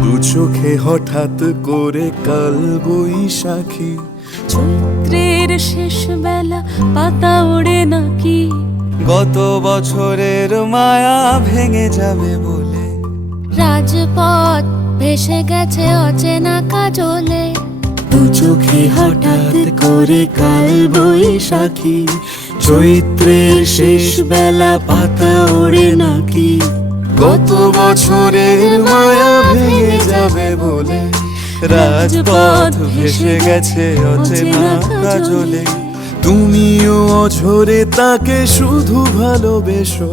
দু চোখে হঠাৎ করে কাল বৈশাখী, চৈত্রের শেষ বেলা পাতা ওড়ে নাকি, গত বছরের মায়া ভেঙে যাবে বলে, রাজপথ ভেসে গেছে অচেনা কাজলে। দু চোখে হঠাৎ করে কাল বৈশাখী, চৈত্রের শেষ বেলা পাতা ওড়ে নাকি, গত বছরের মায়া ভেঙে যাবে বলে, রাজপথ ভেসে গেছে অচেনা কাজলে। তুমিও অঝরে তাকে শুধু ভালোবেসো,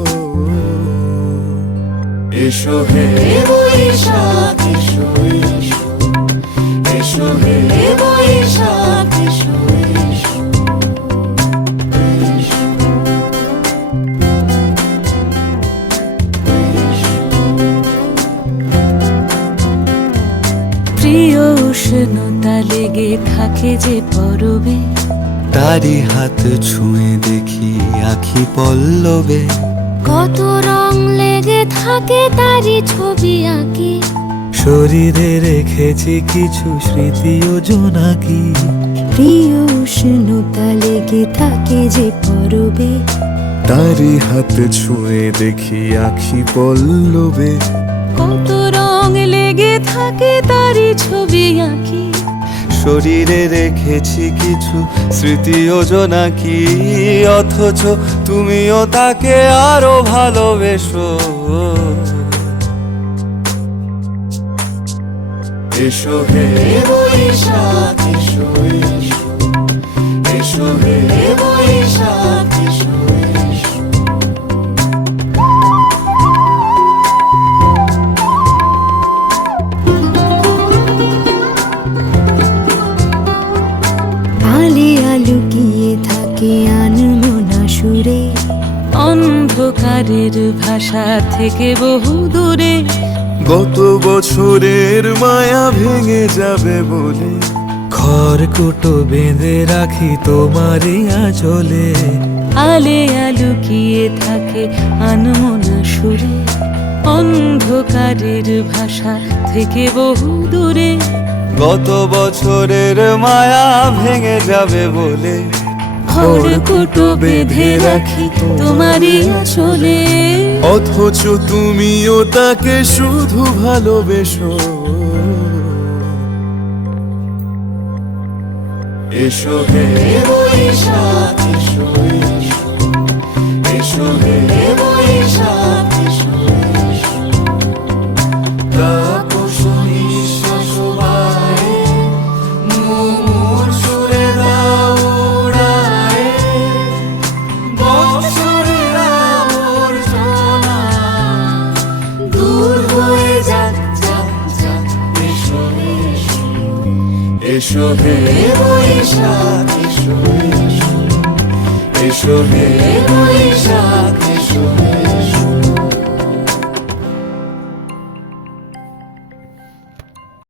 এসো হে বৈশাখ এসো এসো, এসো হে বৈশাখ এসো এসো, এসো। প্রিয় উষ্ণতা লেগে থাকে যে পরবে, তারি হাত ছুঁয়ে দেখি আখি পল্লবে, কত রং লেগে থাকে তারই ছবি আঁকি, শরীরে রেখেছি কিছু স্মৃতি ও জোনাকি। প্রিয় উষ্ণতা লেগে থাকে যে পরবে, তারি হাত ছুঁয়ে দেখি আখি পল্লবে, কত রং লেগে থাকে তারই ছবি আঁকি, শরীরে রেখেছি কিছু স্মৃতি ও জোনাকি। অথচ তুমিও তাকে আরো ভালোবেসো, এসো হে বৈশাখ এসো এসো, এসো হে বৈশাখ এসো এসো। আলিয়া লুকিয়ে থাকে আনমনা সুরে, অন্ধকারের ভাষা থেকে বহু দূরে, গত বছরের মায়া ভেঙে যাবে বলে, খড়কুটো বেঁধে রাখি তোমারই আঁচলে। আলিয়া লুকিয়ে থাকে আনমনা সুরে, অন্ধকারের ভাষা থেকে বহু দূরে, গত বছরের মায়া ভেঙে যাবে বলে, খড়কুটো বেঁধে রাখি তোমারই আঁচলে। অথচ তুমিও তাকে শুধু ভালোবেসো, এসো হে বৈশাখ এসো এসো, এসো হে বৈশাখ এসো এসো। তাপস নিঃশ্বাস বায়ে, মুমুর সুরে দাও উড়ায়ে, বৎসরের আবর্জনা দূর হয়ে যাক যাক যাক, এসো এসো, এসো হে বৈশাখ এসো এসো, এসো হে বৈশাখ এসো।